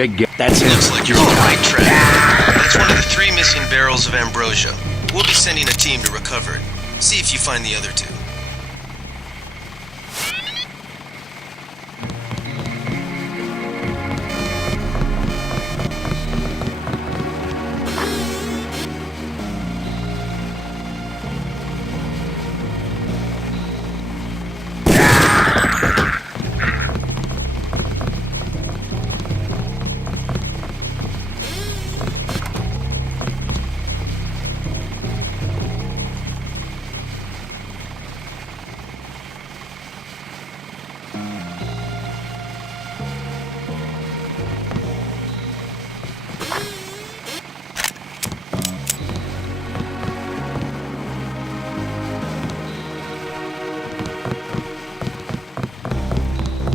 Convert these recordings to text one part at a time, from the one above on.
big guy. That's him. Looks like you're on the right track. That's one of the 3 missing barrels of ambrosia. We'll be sending a team to recover it. See if you find the other 2.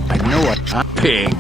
I know what I'm pig.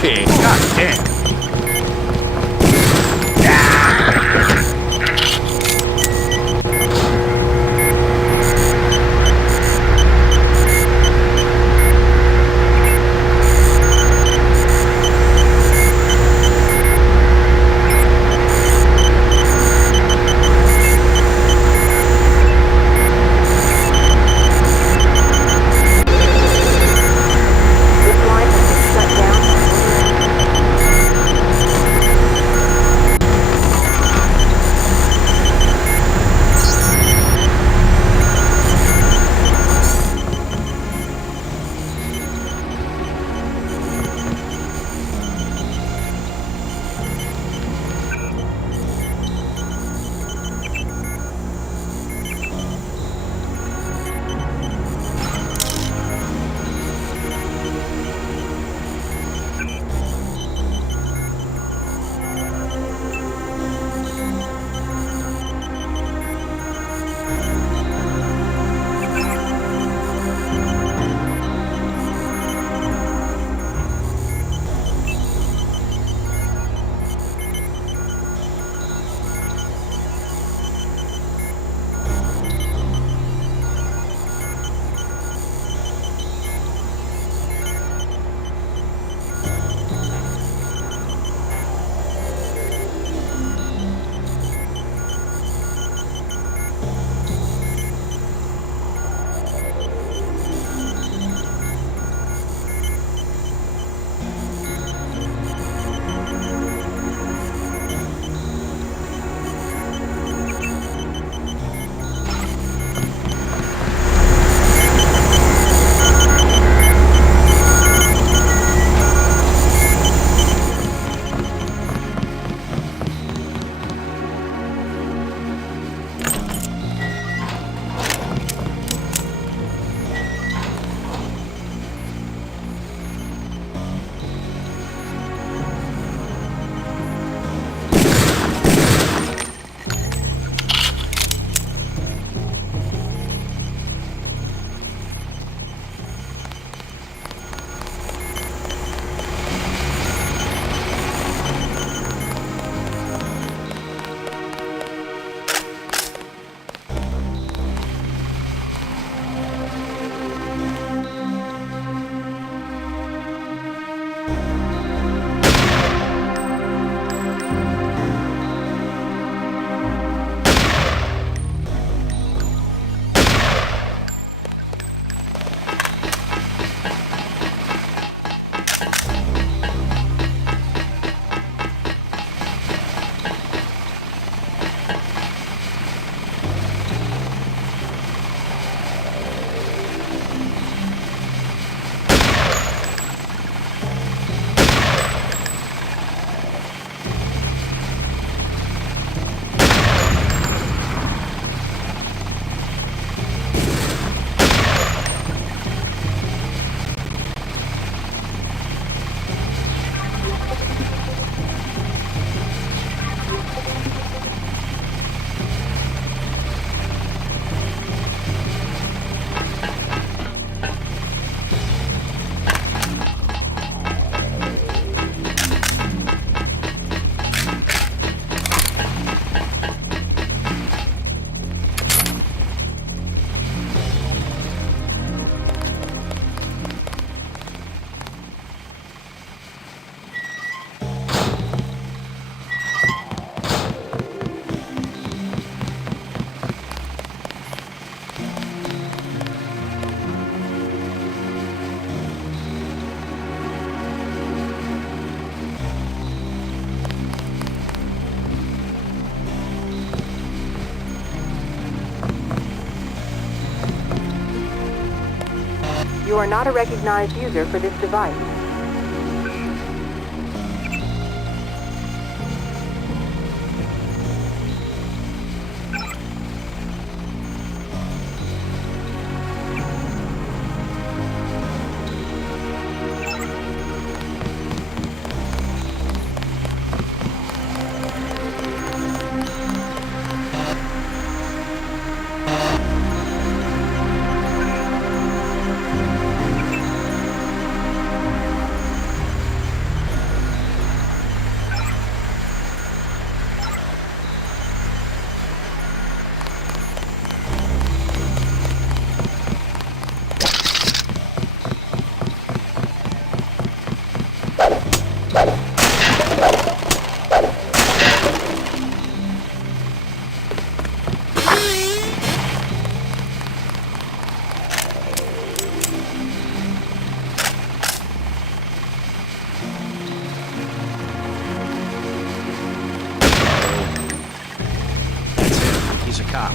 Pig. God damn. This line has been shut down. You are not a recognized user for this device. He's a cop.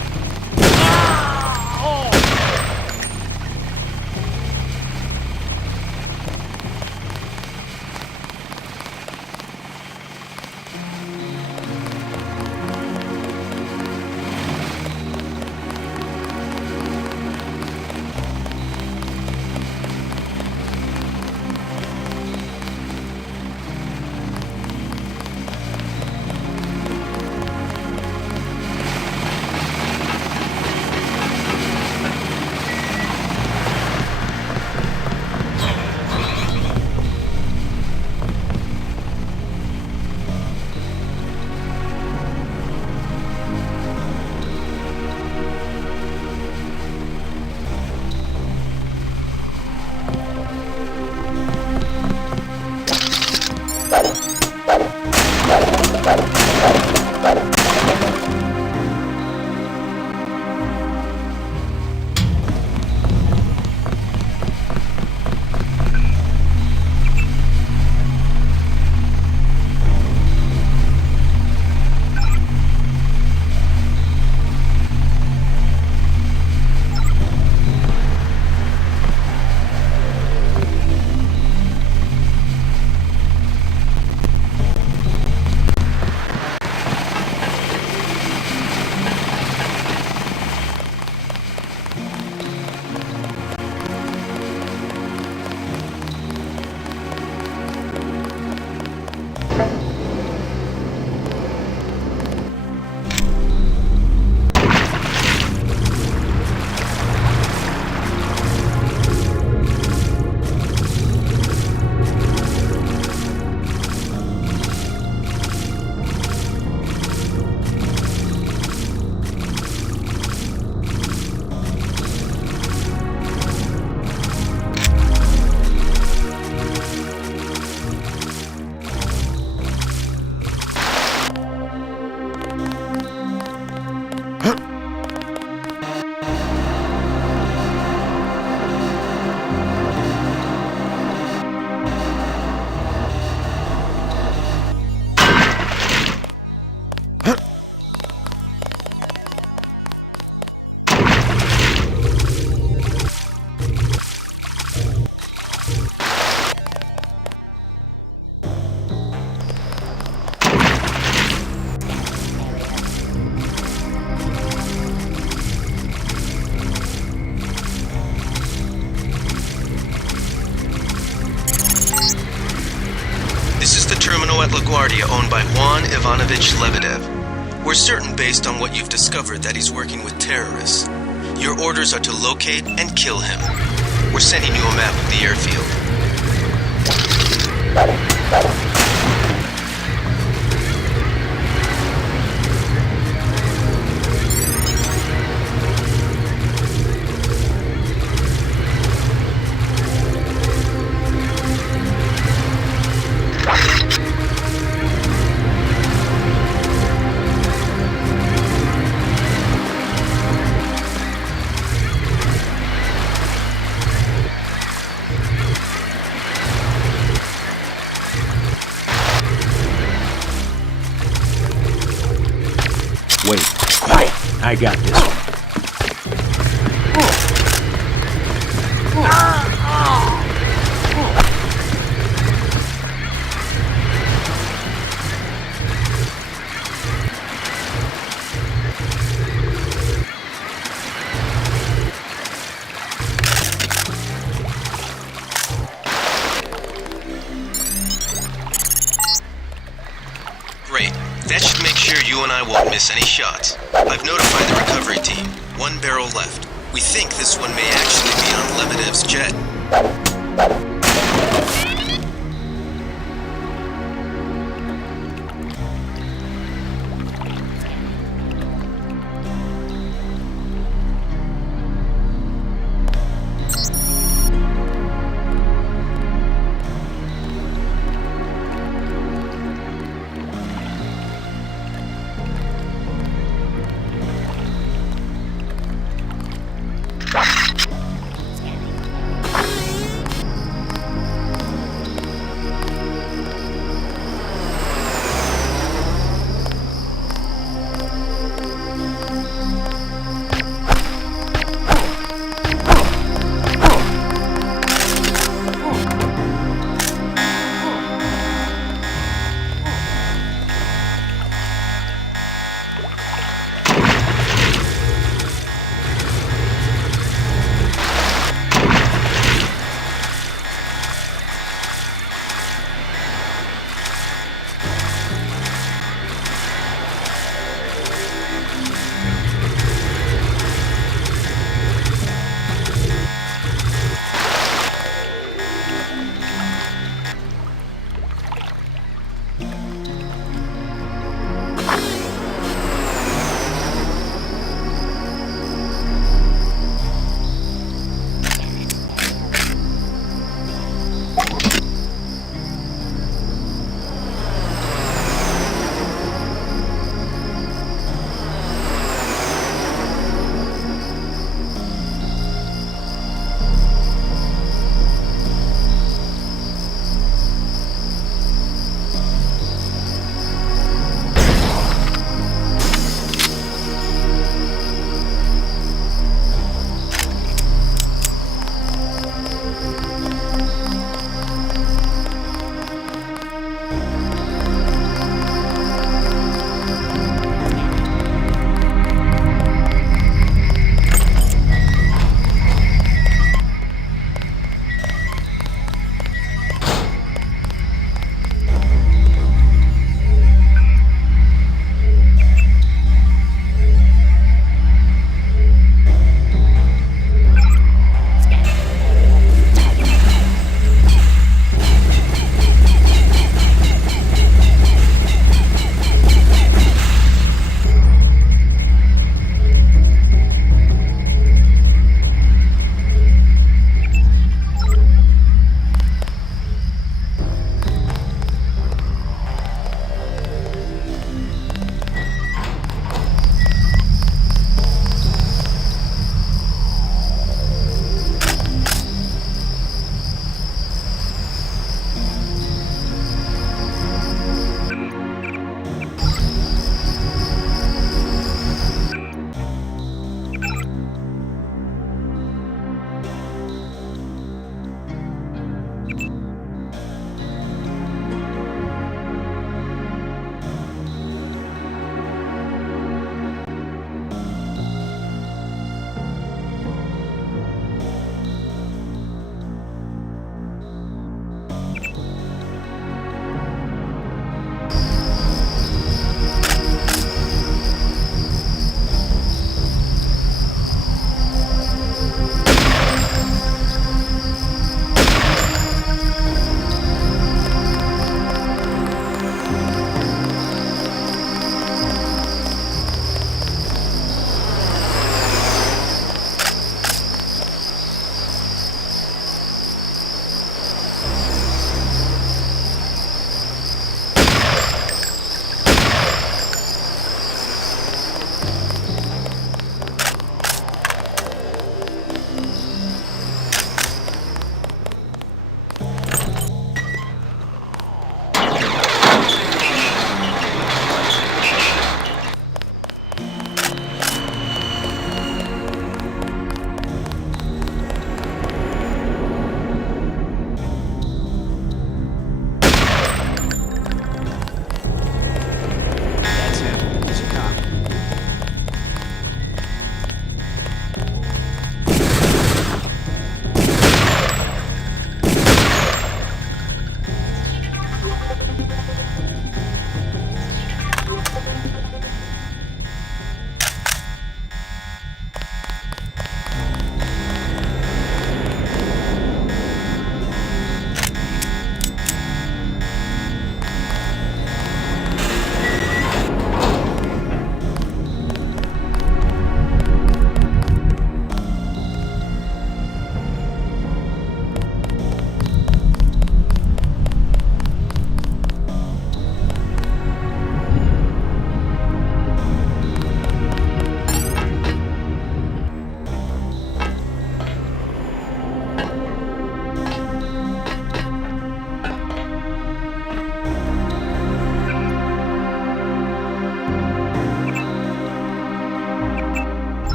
Terminal at LaGuardia owned by Juan Ivanovich Lebedev. We're certain based on what you've discovered that he's working with terrorists. Your orders are to locate and kill him. We're sending you a map of the airfield. Wait, quiet. I got this one. Great. That should make sure you and I won't miss any shots. I've notified the recovery team. 1 barrel left. We think this one may actually be on Lebedev's jet.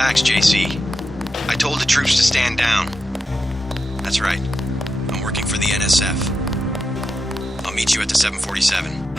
Relax, JC. I told the troops to stand down. That's right. I'm working for the NSF. I'll meet you at the 747.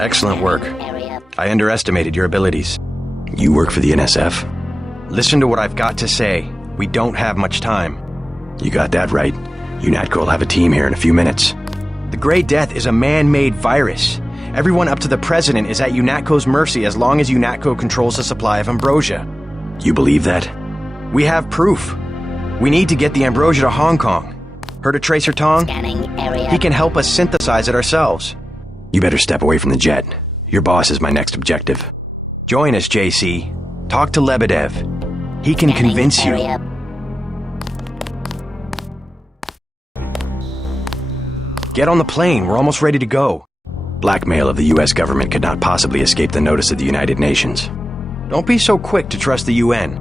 Excellent work. I underestimated your abilities. You work for the NSF? Listen to what I've got to say. We don't have much time. You got that right. UNATCO will have a team here in a few minutes. The Grey Death is a man-made virus. Everyone up to the President is at UNATCO's mercy as long as UNATCO controls the supply of ambrosia. You believe that? We have proof. We need to get the ambrosia to Hong Kong. Heard of Tracer Tong? Scanning area. He can help us synthesize it ourselves. You better step away from the jet. Your boss is my next objective. Join us, JC. Talk to Lebedev. He can Scanning convince you. area. Get on the plane. We're almost ready to go. Blackmail of the U.S. government could not possibly escape the notice of the United Nations. Don't be so quick to trust the UN.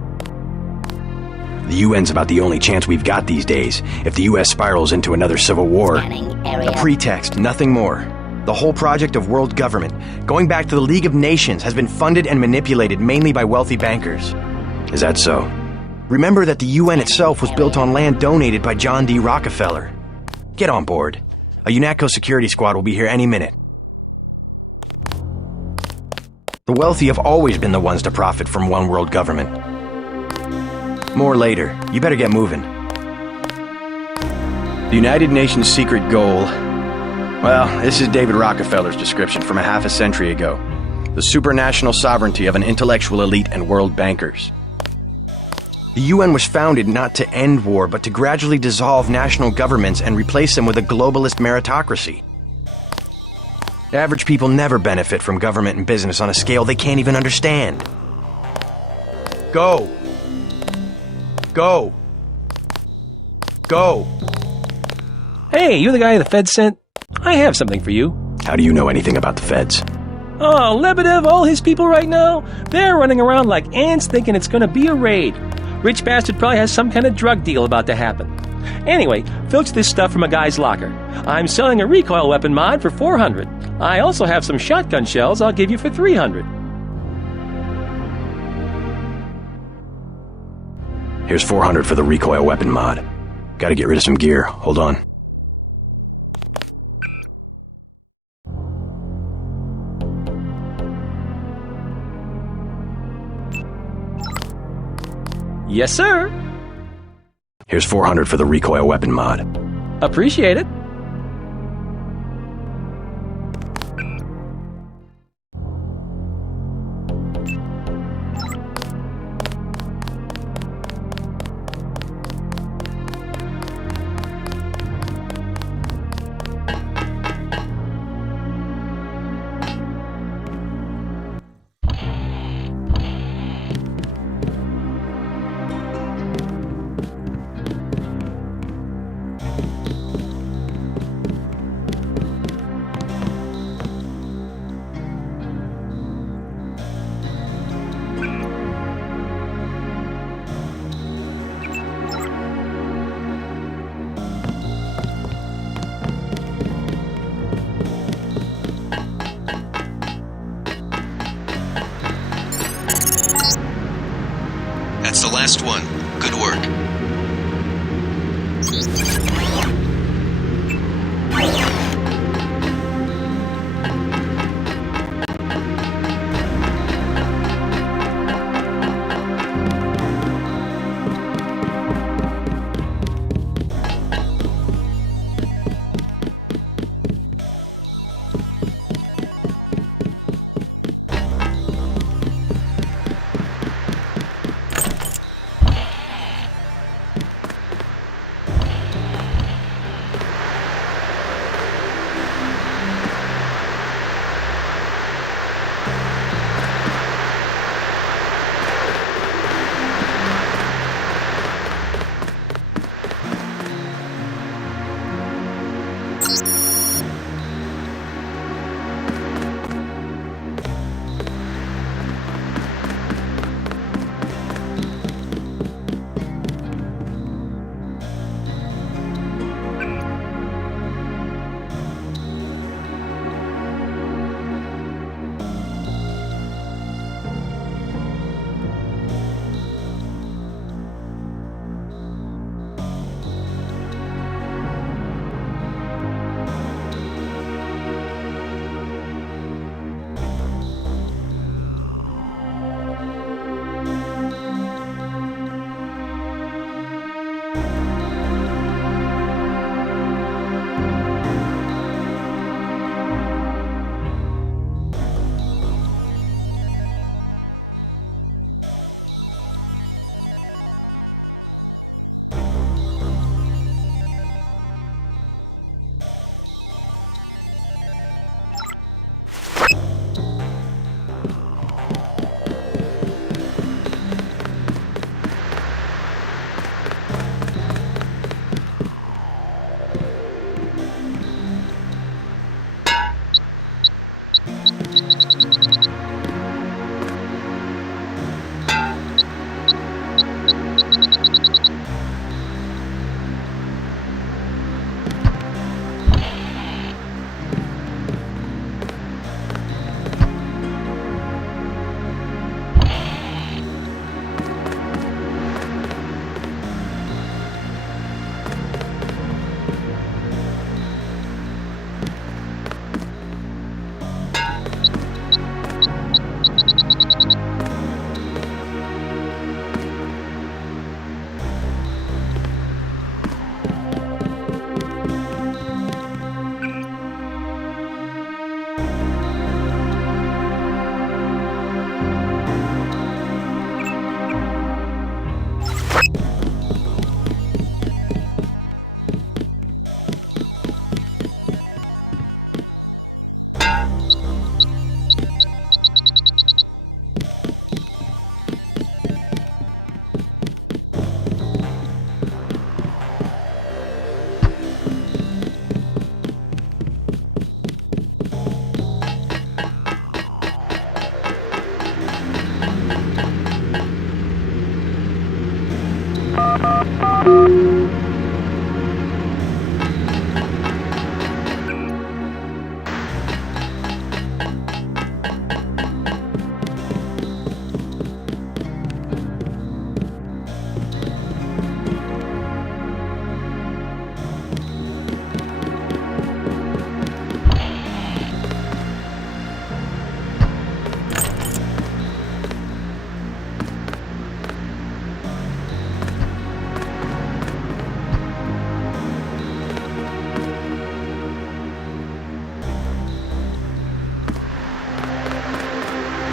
The UN's about the only chance we've got these days. If the U.S. spirals into another civil war, Scanning area. a pretext, nothing more. The whole project of world government, going back to the League of Nations, has been funded and manipulated mainly by wealthy bankers. Is that so? Remember that the UN itself was built on land donated by John D. Rockefeller. Get on board. A UNATCO security squad will be here any minute. The wealthy have always been the ones to profit from one world government. More later. You better get moving. The United Nations' secret goal... Well, this is David Rockefeller's description from a half a century ago. The supranational sovereignty of an intellectual elite and world bankers. The UN was founded not to end war, but to gradually dissolve national governments and replace them with a globalist meritocracy. Average people never benefit from government and business on a scale they can't even understand. Go! Go! Go! Hey, you're the guy the Fed sent? I have something for you. How do you know anything about the feds? Oh, Lebedev, all his people right now, they're running around like ants thinking it's gonna be a raid. Rich bastard probably has some kind of drug deal about to happen. Anyway, filch this stuff from a guy's locker. I'm selling a recoil weapon mod for $400. I also have some shotgun shells I'll give you for $300. Here's $400 for the recoil weapon mod. Gotta get rid of some gear. Hold on. Yes, sir. Here's $400 for the recoil weapon mod. Appreciate it. That's the last one. Good work.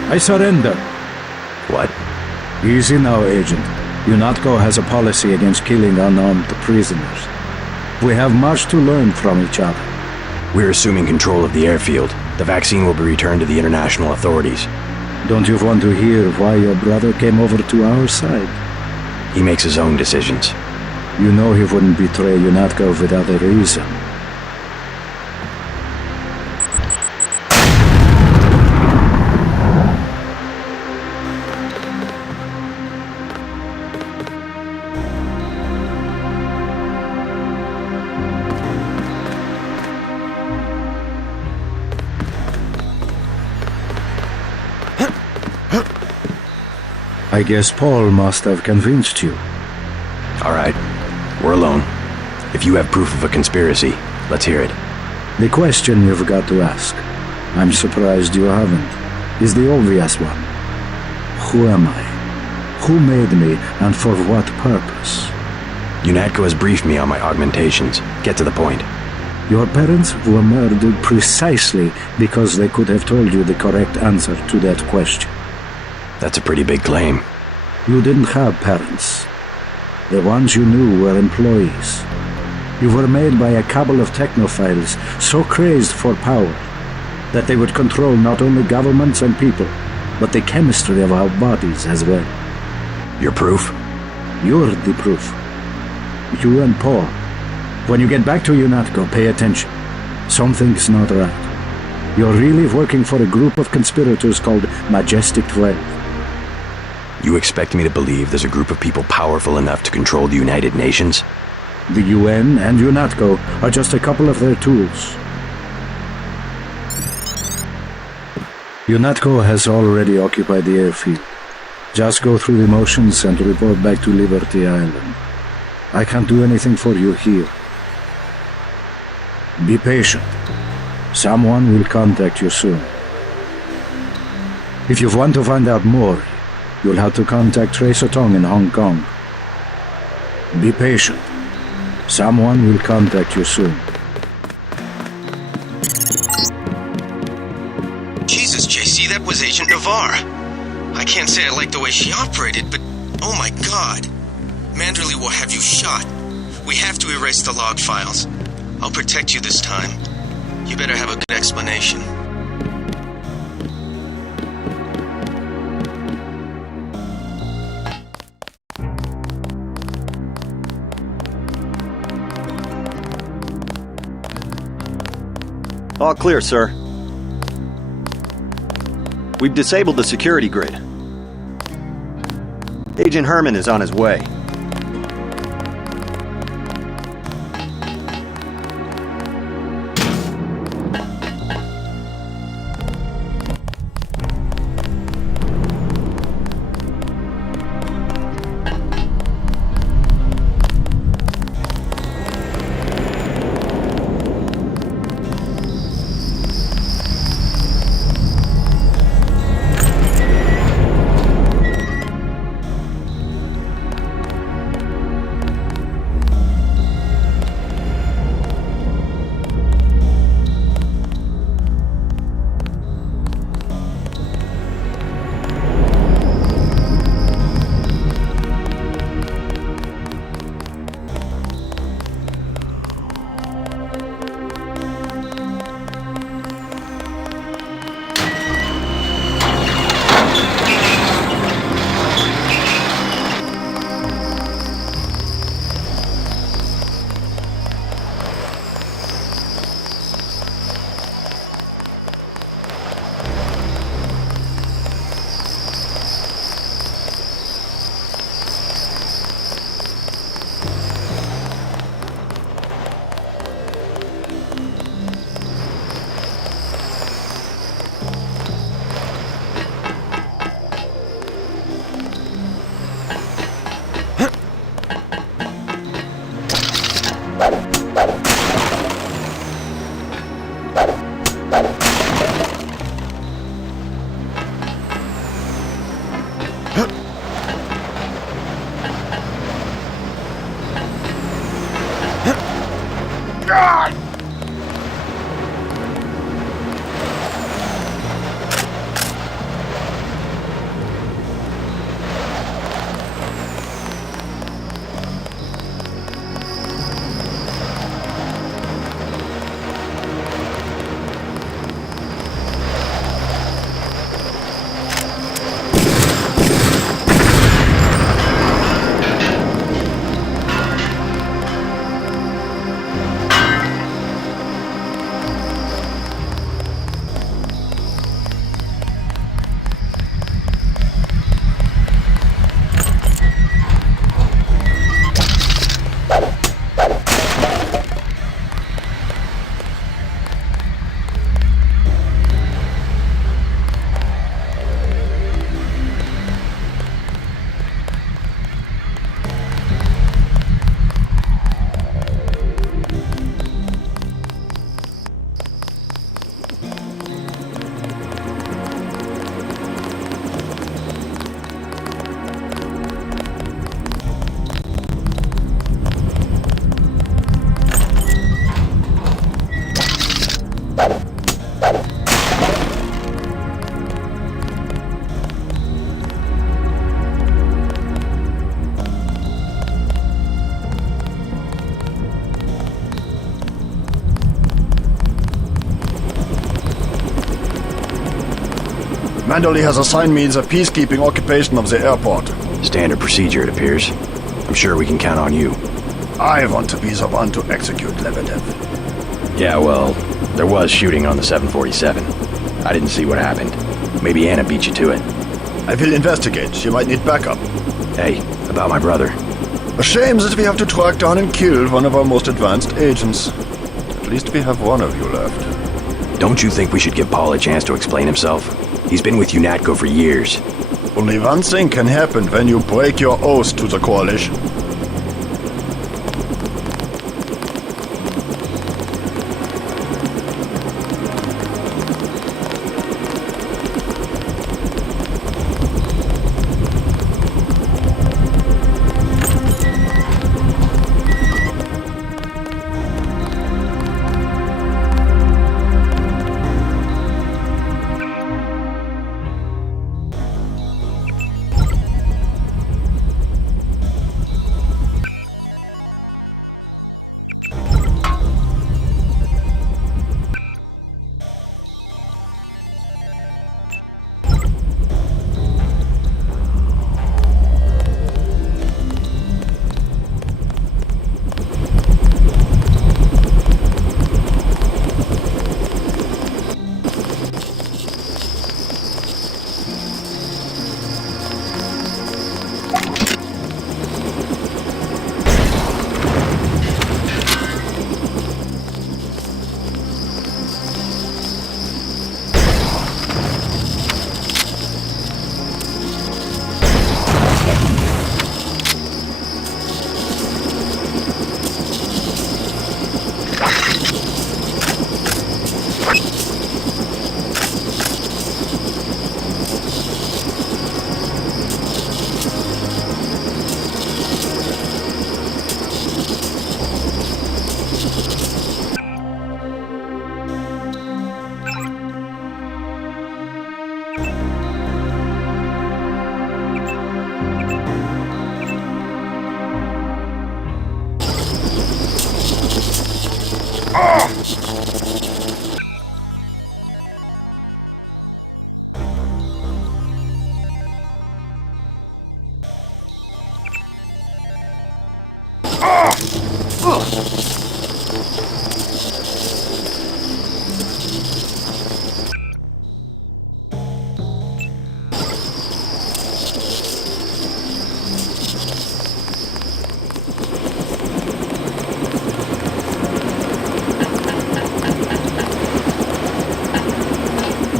I surrender. What? Easy now, Agent. UNATCO has a policy against killing unarmed prisoners. We have much to learn from each other. We're assuming control of the airfield. The vaccine will be returned to the international authorities. Don't you want to hear why your brother came over to our side? He makes his own decisions. You know he wouldn't betray UNATCO without a reason. I guess Paul must have convinced you. All right. We're alone. If you have proof of a conspiracy, let's hear it. The question you've got to ask, I'm surprised you haven't, is the obvious one. Who am I? Who made me, and for what purpose? UNATCO has briefed me on my augmentations. Get to the point. Your parents were murdered precisely because they could have told you the correct answer to that question. That's a pretty big claim. You didn't have parents. The ones you knew were employees. You were made by a cabal of technophiles so crazed for power that they would control not only governments and people, but the chemistry of our bodies as well. Your proof? You're the proof. You and Paul. When you get back to UNATCO, pay attention. Something's not right. You're really working for a group of conspirators called Majestic 12. You expect me to believe there's a group of people powerful enough to control the United Nations? The UN and UNATCO are just a couple of their tools. UNATCO has already occupied the airfield. Just go through the motions and report back to Liberty Island. I can't do anything for you here. Be patient. Someone will contact you soon. If you want to find out more, you'll have to contact Tracer Tong in Hong Kong. Be patient. Someone will contact you soon. Jesus, JC, that was Agent Navarre. I can't say I like the way she operated, but oh my god. Manderley will have you shot. We have to erase the log files. I'll protect you this time. You better have a good explanation. All clear, sir. We've disabled the security grid. Agent Herman is on his way. Manderley has assigned me the peacekeeping occupation of the airport. Standard procedure, it appears. I'm sure we can count on you. I want to be the one to execute Lebedev. Yeah, well, there was shooting on the 747. I didn't see what happened. Maybe Anna beat you to it. I will investigate. She might need backup. Hey, about my brother. A shame that we have to track down and kill one of our most advanced agents. At least we have one of you left. Don't you think we should give Paul a chance to explain himself? He's been with UNATCO for years. Only one thing can happen when you break your oath to the Coalition.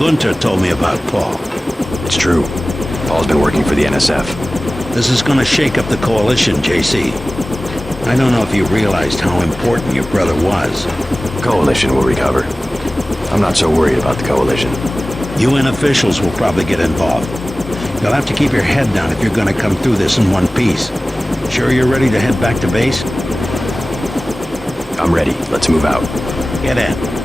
Gunter told me about Paul. It's true. Paul's been working for the NSF. This is gonna shake up the Coalition, JC. I don't know if you realized how important your brother was. Coalition will recover. I'm not so worried about the Coalition. UN officials will probably get involved. You'll have to keep your head down if you're gonna come through this in one piece. Sure you're ready to head back to base? I'm ready. Let's move out. Get in.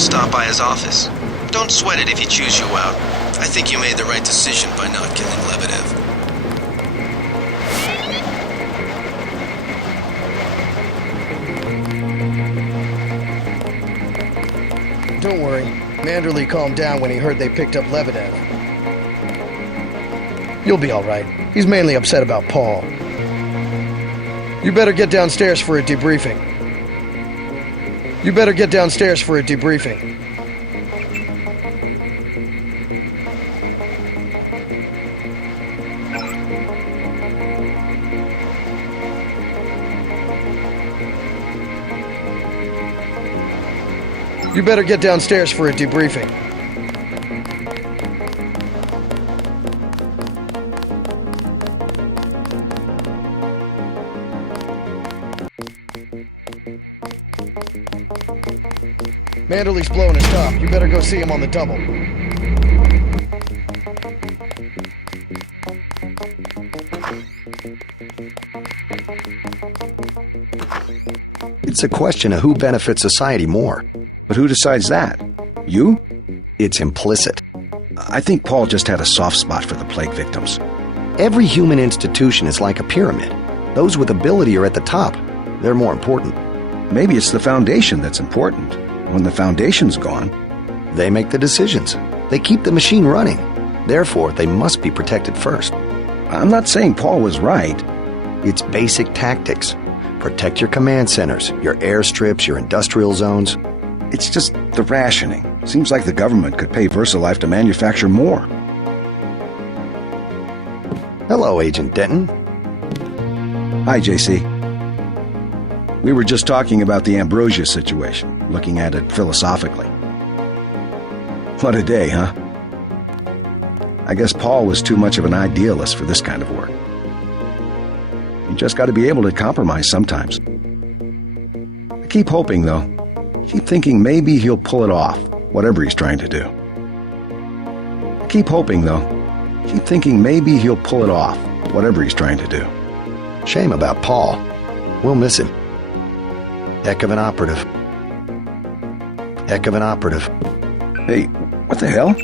Stop by his office. Don't sweat it if he chews you out. I think you made the right decision by not killing Lebedev. Don't worry. Manderley calmed down when he heard they picked up Lebedev. You'll be all right. He's mainly upset about Paul. You better get downstairs for a debriefing. You better get downstairs for a debriefing. Manderley's blowing his top. You better go see him on the double. It's a question of who benefits society more. But who decides that? You? It's implicit. I think Paul just had a soft spot for the plague victims. Every human institution is like a pyramid. Those with ability are at the top. They're more important. Maybe it's the foundation that's important. When the foundation's gone, They make the decisions. They keep the machine running. Therefore, they must be protected first. I'm not saying Paul was right. It's basic tactics. Protect your command centers, your airstrips, your industrial zones. It's just the rationing. Seems like the government could pay VersaLife to manufacture more. Hello, Agent Denton. Hi, JC. We were just talking about the Ambrosia situation, looking at it philosophically. What a day, huh? I guess Paul was too much of an idealist for this kind of work. You just got to be able to compromise sometimes. I keep hoping, though. Keep thinking maybe he'll pull it off, whatever he's trying to do. I keep hoping, though. Keep thinking maybe he'll pull it off, whatever he's trying to do. Shame about Paul. We'll miss him. Heck of an operative. Heck of an operative. Hey, what the hell?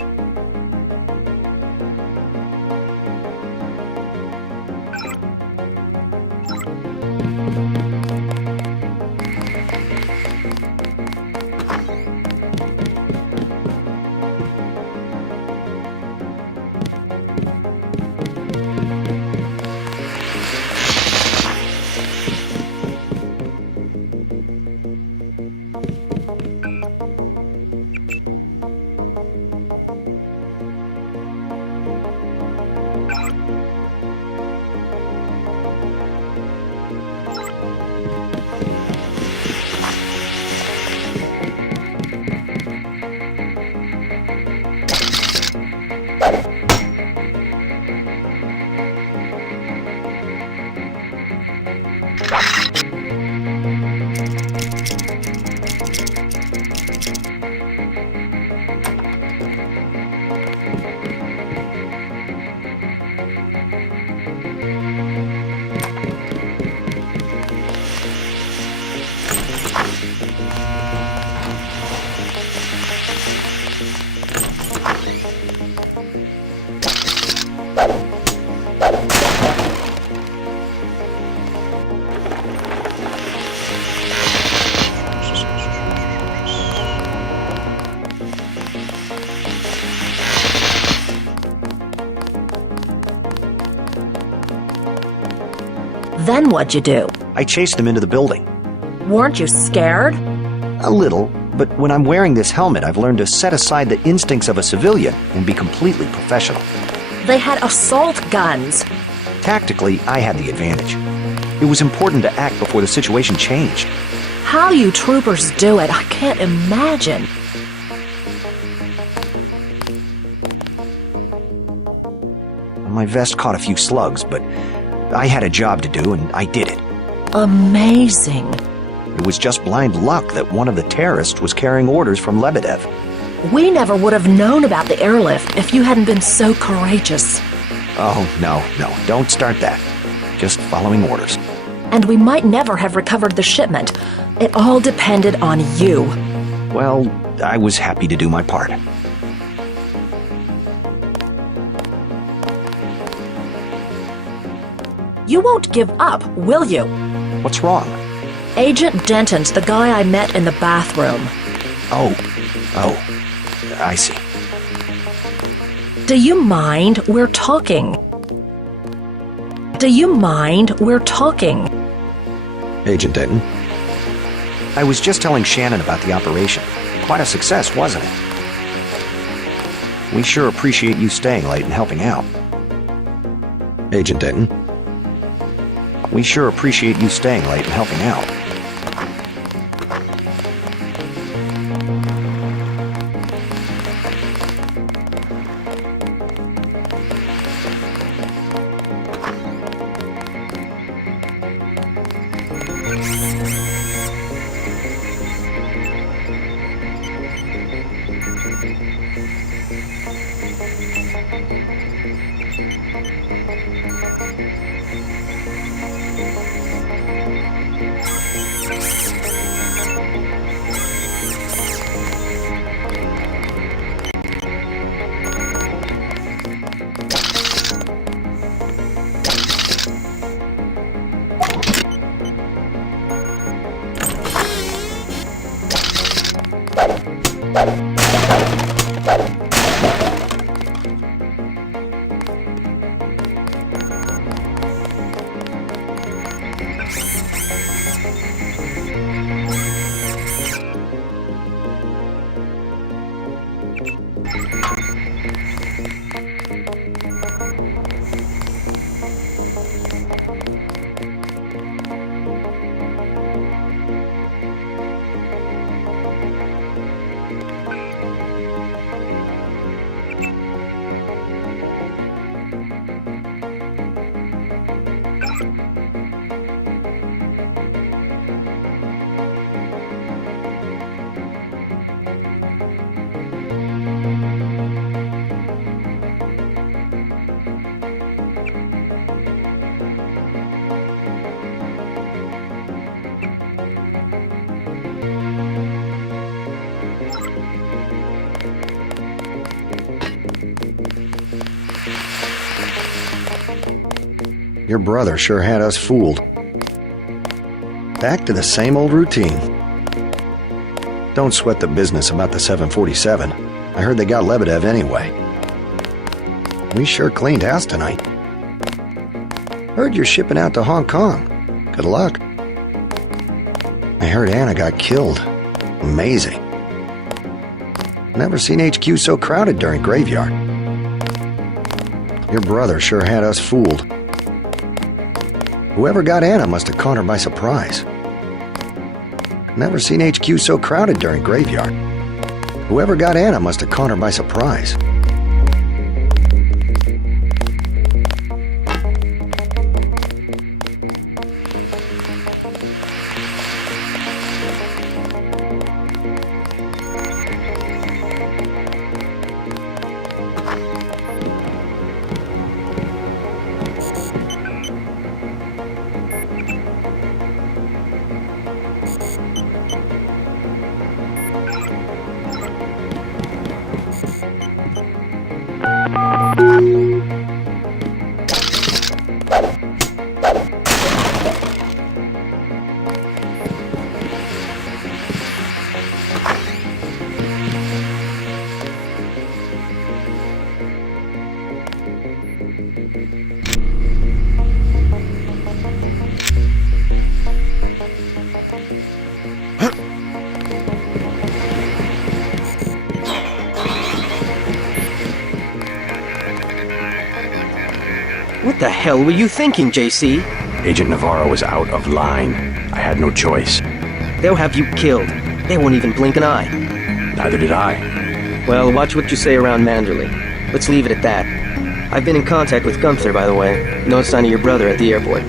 Then what'd you do? I chased him into the building. Weren't you scared? A little, but when I'm wearing this helmet, I've learned to set aside the instincts of a civilian and be completely professional. They had assault guns. Tactically, I had the advantage. It was important to act before the situation changed. How you troopers do it, I can't imagine. My vest caught a few slugs, but I had a job to do, and I did it. Amazing. It was just blind luck that one of the terrorists was carrying orders from Lebedev. We never would have known about the airlift if you hadn't been so courageous. Oh, no, don't start that. Just following orders. And we might never have recovered the shipment. It all depended on you. Well, I was happy to do my part. You won't give up, will you? What's wrong? Agent Denton's the guy I met in the bathroom. Oh, I see. Do you mind we're talking? Do you mind we're talking? Agent Denton. I was just telling Shannon about the operation. Quite a success, wasn't it? We sure appreciate you staying late and helping out. Agent Denton. We sure appreciate you staying late and helping out. Your brother sure had us fooled. Back to the same old routine. Don't sweat the business about the 747. I heard they got Lebedev anyway. We sure cleaned house tonight. Heard you're shipping out to Hong Kong. Good luck. I heard Anna got killed. Amazing. Never seen HQ so crowded during graveyard. Your brother sure had us fooled. Whoever got Anna must have caught her by surprise. Never seen HQ so crowded during graveyard. Whoever got Anna must have caught her by surprise. What the hell were you thinking, JC? Agent Navarro was out of line. I had no choice. They'll have you killed. They won't even blink an eye. Neither did I. Well, watch what you say around Manderley. Let's leave it at that. I've been in contact with Gunther, by the way. No sign of your brother at the airport.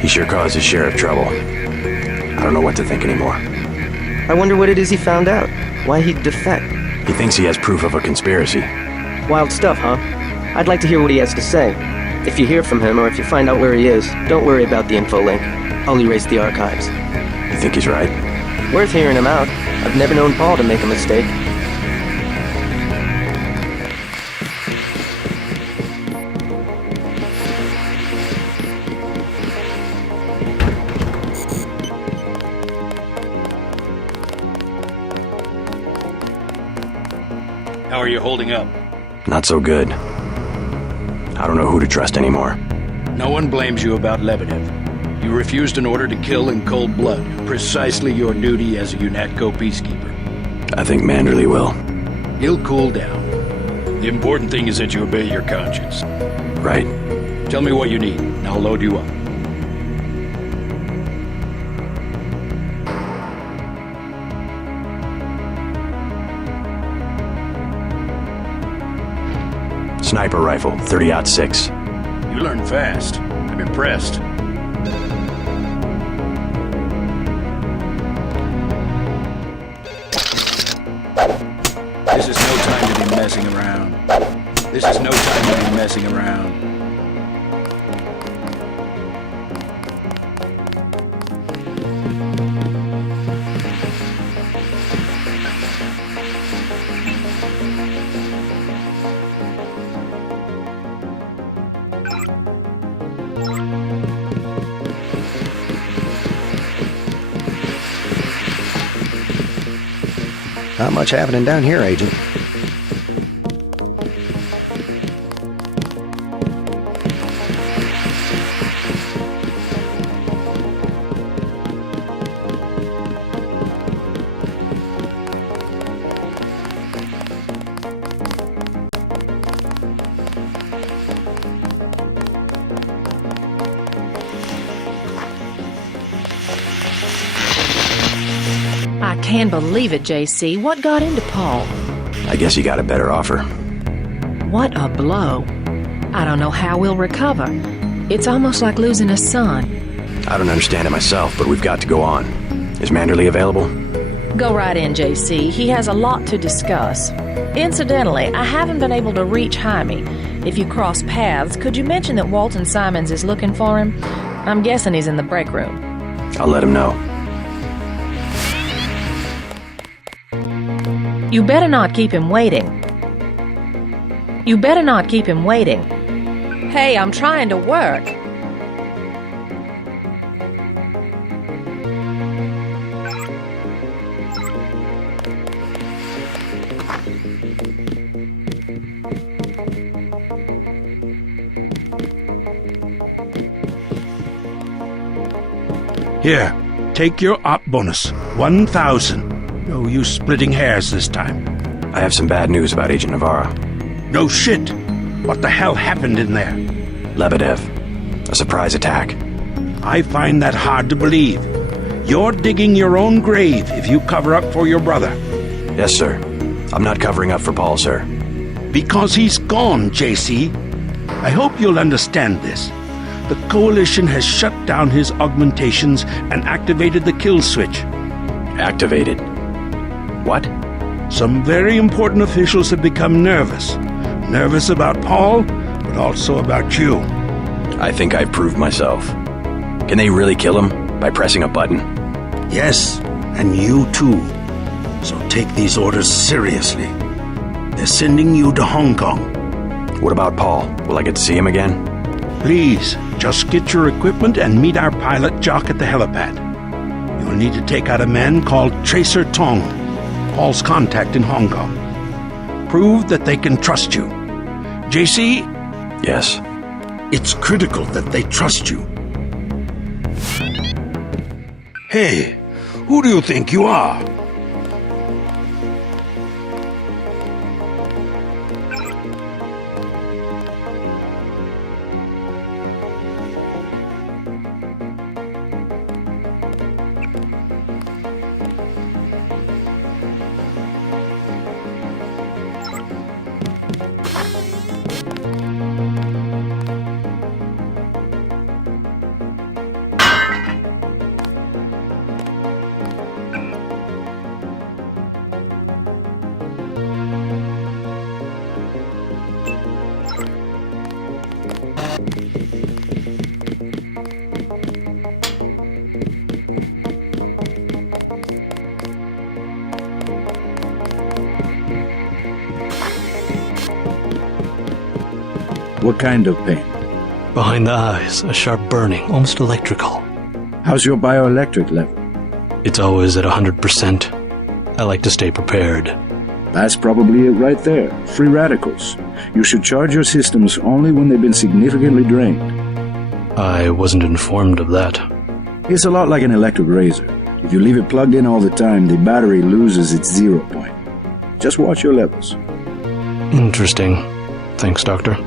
He sure caused his share of trouble. I don't know what to think anymore. I wonder what it is he found out. Why he'd defect. He thinks he has proof of a conspiracy. Wild stuff, huh? I'd like to hear what he has to say. If you hear from him, or if you find out where he is, don't worry about the info link. I'll erase the archives. You think he's right? Worth hearing him out. I've never known Paul to make a mistake. How are you holding up? Not so good. I don't know who to trust anymore. No one blames you about Lebedev. You refused an order to kill in cold blood, precisely your duty as a UNATCO peacekeeper. I think Manderley will. He'll cool down. The important thing is that you obey your conscience. Right. Tell me what you need, and I'll load you up. Sniper rifle, 30-06. You learn fast. I'm impressed. This is no time to be messing around. This is no time to be messing around. Not much happening down here, Agent. I can't believe it, JC. What got into Paul? I guess you got a better offer. What a blow. I don't know how we'll recover. It's almost like losing a son. I don't understand it myself, but we've got to go on. Is Manderley available? Go right in, JC. He has a lot to discuss. Incidentally, I haven't been able to reach Jaime. If you cross paths, could you mention that Walton Simons is looking for him? I'm guessing he's in the break room. I'll let him know. You better not keep him waiting. You better not keep him waiting. Hey, I'm trying to work. Here, take your op bonus. 1,000. No use splitting hairs this time. I have some bad news about Agent Navarro. No shit. What the hell happened in there? Lebedev. A surprise attack. I find that hard to believe. You're digging your own grave if you cover up for your brother. Yes, sir. I'm not covering up for Paul, sir. Because he's gone, JC. I hope you'll understand this. The Coalition has shut down his augmentations and activated the kill switch. Activated. What? Some very important officials have become nervous. Nervous about Paul, but also about you. I think I've proved myself. Can they really kill him by pressing a button? Yes, and you too. So take these orders seriously. They're sending you to Hong Kong. What about Paul? Will I get to see him again? Please, just get your equipment and meet our pilot Jock at the helipad. You'll need to take out a man called Tracer Tong, Paul's contact in Hong Kong. Prove that they can trust you. JC? Yes. It's critical that they trust you. Hey, who do you think you are? What kind of pain? Behind the eyes, a sharp burning, almost electrical. How's your bioelectric level? It's always at 100%. I like to stay prepared. That's probably it right there. Free radicals. You should charge your systems only when they've been significantly drained. I wasn't informed of that. It's a lot like an electric razor. If you leave it plugged in all the time, the battery loses its 0 point. Just watch your levels. Interesting. Thanks, Doctor.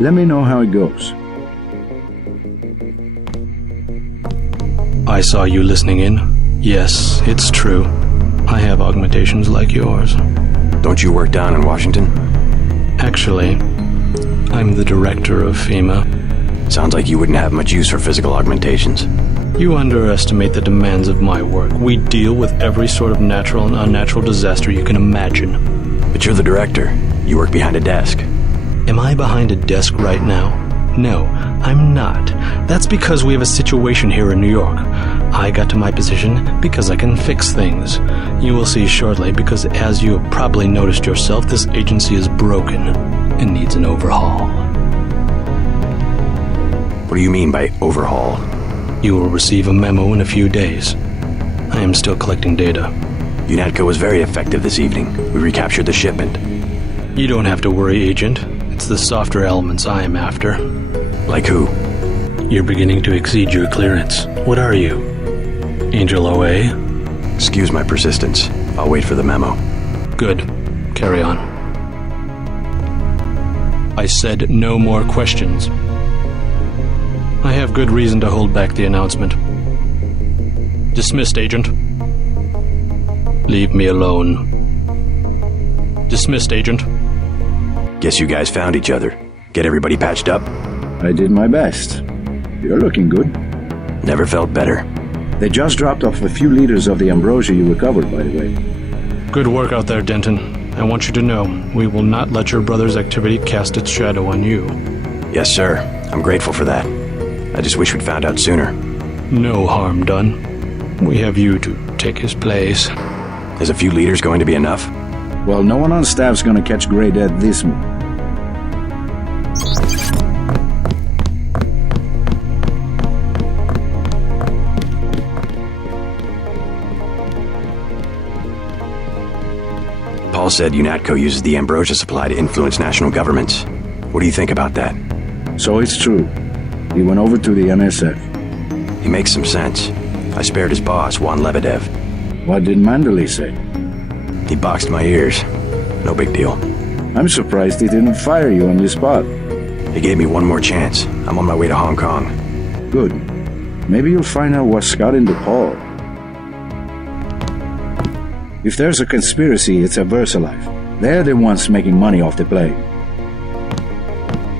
Let me know how it goes. I saw you listening in. Yes, it's true. I have augmentations like yours. Don't you work down in Washington? Actually, I'm the director of FEMA. Sounds like you wouldn't have much use for physical augmentations. You underestimate the demands of my work. We deal with every sort of natural and unnatural disaster you can imagine. But you're the director. You work behind a desk. Am I behind a desk right now? No, I'm not. That's because we have a situation here in New York. I got to my position because I can fix things. You will see shortly, because as you have probably noticed yourself, this agency is broken and needs an overhaul. What do you mean by overhaul? You will receive a memo in a few days. I am still collecting data. UNATCO was very effective this evening. We recaptured the shipment. You don't have to worry, Agent. It's the softer elements I am after. Like who? You're beginning to exceed your clearance. What are you? Angel OA? Excuse my persistence. I'll wait for the memo. Good. Carry on. I said no more questions. I have good reason to hold back the announcement. Dismissed, Agent. Leave me alone. Dismissed, Agent. Guess you guys found each other. Get everybody patched up? I did my best. You're looking good. Never felt better. They just dropped off a few liters of the ambrosia you recovered, by the way. Good work out there, Denton. I want you to know, we will not let your brother's activity cast its shadow on you. Yes, sir. I'm grateful for that. I just wish we'd found out sooner. No harm done. We have you to take his place. Is a few liters going to be enough? Well, no one on staff's gonna catch Grey Dead this month. Paul said UNATCO uses the ambrosia supply to influence national governments. What do you think about that? So it's true. He went over to the NSF. He makes some sense. I spared his boss, Juan Lebedev. What did Mandalay say? He boxed my ears. No big deal. I'm surprised he didn't fire you on the spot. He gave me one more chance. I'm on my way to Hong Kong. Good. Maybe you'll find out what's got into Paul. If there's a conspiracy, it's a VersaLife. They're the ones making money off the play.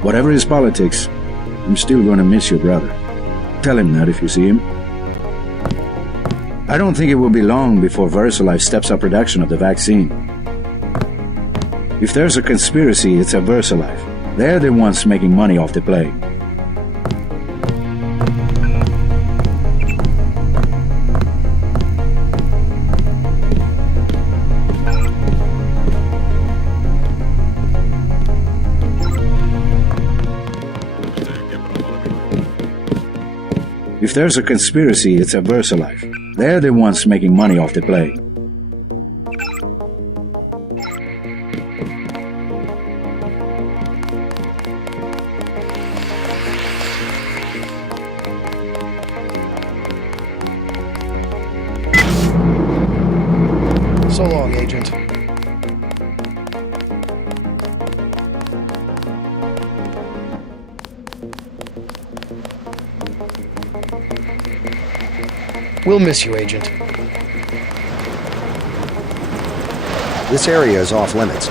Whatever his politics, I'm still gonna miss your brother. Tell him that if you see him. I don't think it will be long before VersaLife steps up production of the vaccine. If there's a conspiracy, it's a VersaLife. They're the ones making money off the play. If there's a conspiracy, it's a VersaLife. They're the ones making money off the play. So long, Agent. We'll miss you, Agent. This area is off limits.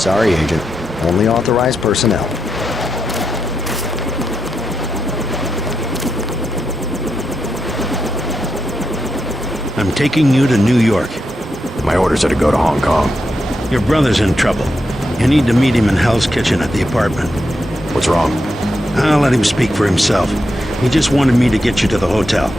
Sorry, Agent. Only authorized personnel. I'm taking you to New York. My orders are to go to Hong Kong. Your brother's in trouble. You need to meet him in Hell's Kitchen at the apartment. What's wrong? I'll let him speak for himself. He just wanted me to get you to the hotel.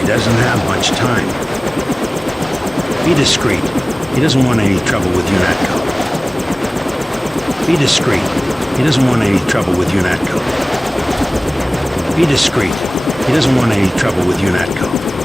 He doesn't have much time. Be discreet. He doesn't want any trouble with UNATCO. Be discreet. He doesn't want any trouble with UNATCO. Be discreet. He doesn't want any trouble with UNATCO.